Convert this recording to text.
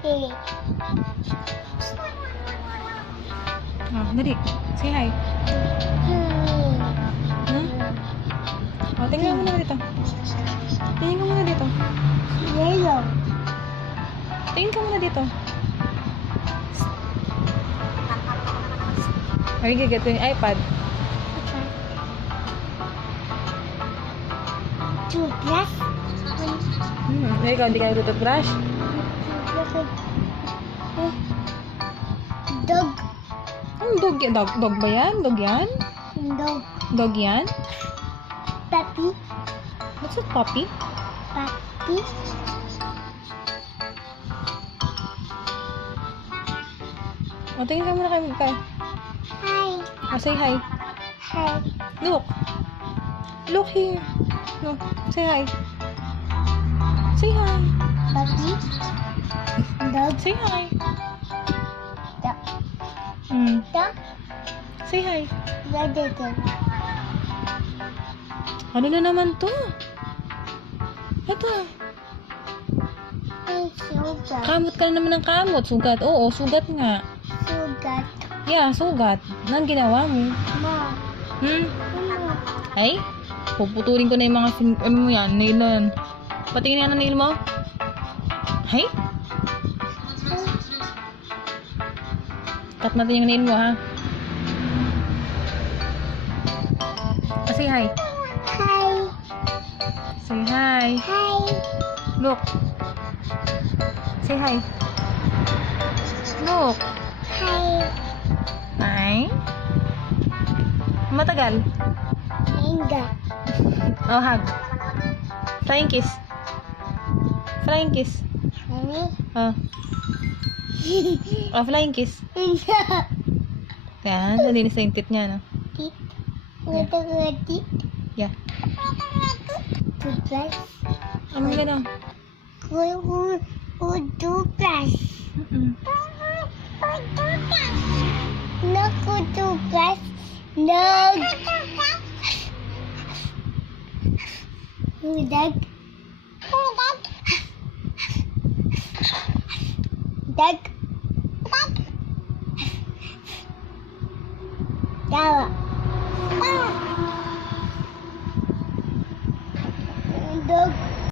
Oh, dali. Say hi. Hmm? Oh, tingnan mo muna dito. Tingin ka muna dito. Yellow. Tingin ka muna dito. Are you gonna get yung iPad? Toothbrush. Ikaw, hindi ka nag-toothbrush? Dog. Dog yan. Dog ba yan? Dog yan? Dog. Dog yan? Puppy. What's a puppy? Puppy. O, tingin ka muna kay. Hi. O, say hi. Hi. Look. Look here. No, say hi. Say hi. Puppy. Dog. Say hi. Dog. Dog. Say hi. Dog. Ano na naman to? Ito. Sugat. Kamot ka na naman ng kamot. Sugat. Oo, sugat nga. Sugat. Yeah, sugat. Anong ginawa mo? Ma. Mama. Ay? Puputulin ko na yung mga ano mo yan, nail na yan. Patingin yan ang nail mo. Ay? Cut natin yung nail mo, ha? Say hi. Hi. Say hi. Hi. Look. Say hi. Look. Hi. Hi. Matagal. Inga. Oh, hug. Flying kiss. Flying kiss. Ano? Oh. Oh, flying kiss. Inga. Yan, nalinis na yung teeth niya, no? Tit. Tit. Yeah. Toothbrush. Ano mo gano'n? Toothbrush. Mm-mm. No toothbrush. No. Dog. Dog. Dog.